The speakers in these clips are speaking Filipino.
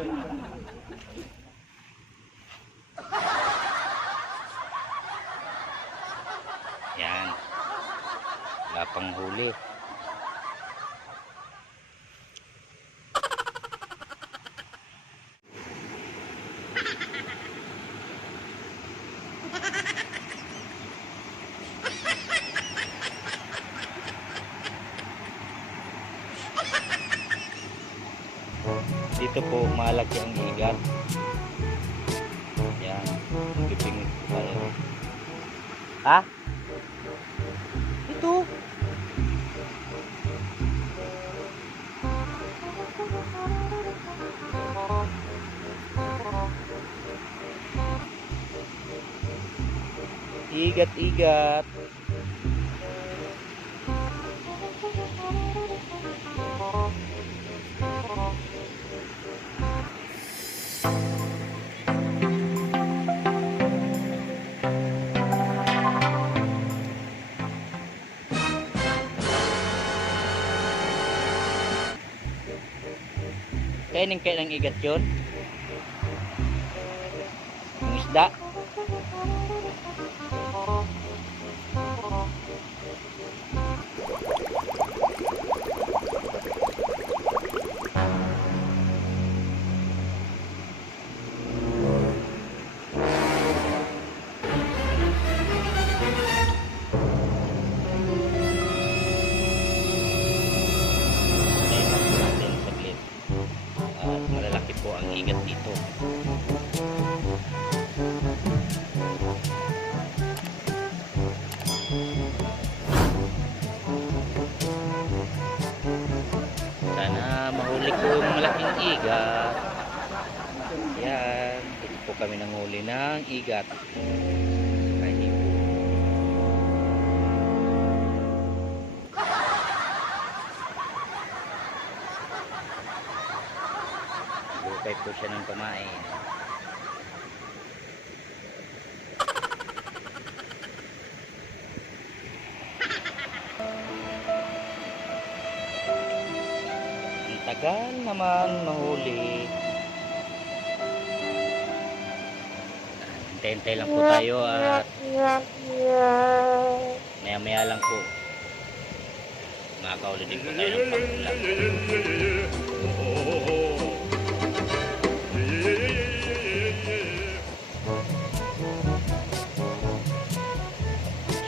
Yan. Wala pang huli. Dito po malaki ang igat. Yan, pipingit tayo. Ha? Ito. Igat-igat. Kaya ng igat yun? Yung isda? Malalaki po ang igat dito. Sana mahuli ko yung malaking igat. Yan, dito po kami nanghuli ng igat. Bukay po siya ng pamain. Ang tagal naman mahuli. Hintay-hintay lang po tayo at maya-maya lang po makakauli din po tayo ng pangulam.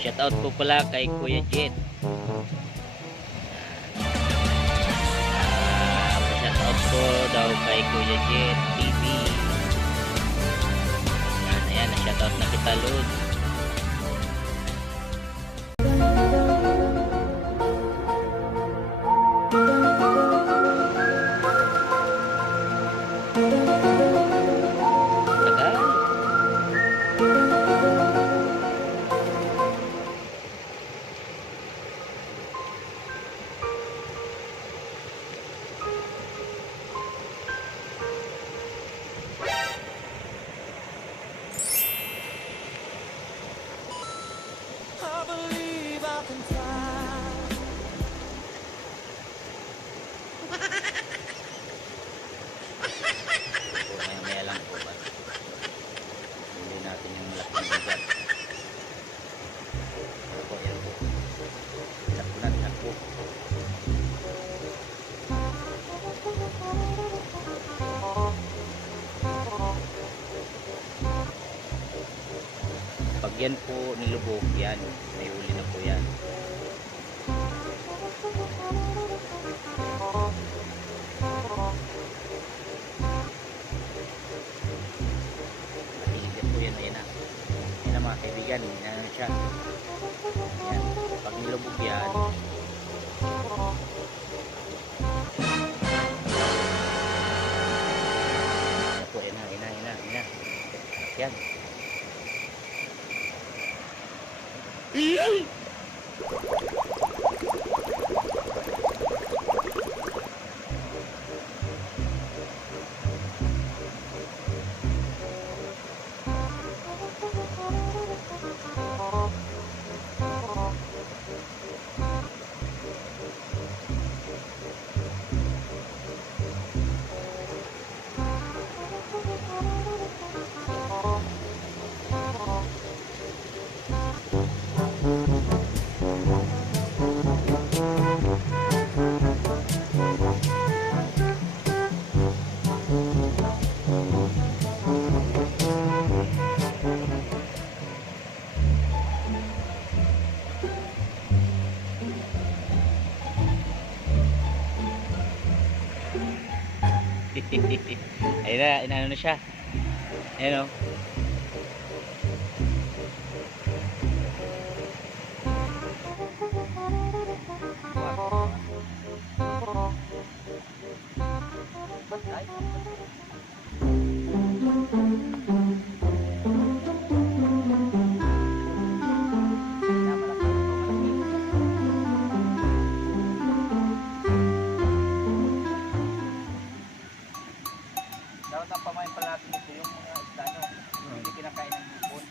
Shout out po pala kay Kuya Jet. Shout out po daw kay Kuya Jet TV. Ayan, shout out na kita, Lord. Maya-maya lang po ba? Hindi natin yung malaking bigat. Opo, yan po. Takbo natin, takbo. Pag yan po nilubog, yan. May huli na po yan. Mga kaibigan, yan siya. Yan. Pag nilubog yan, yan po, ina. Yan. Ayun na, inano na siya. Ayun o. Dapat ang pamain pala natin ito yung mga isda nyo. Hindi kinakain ng hipon.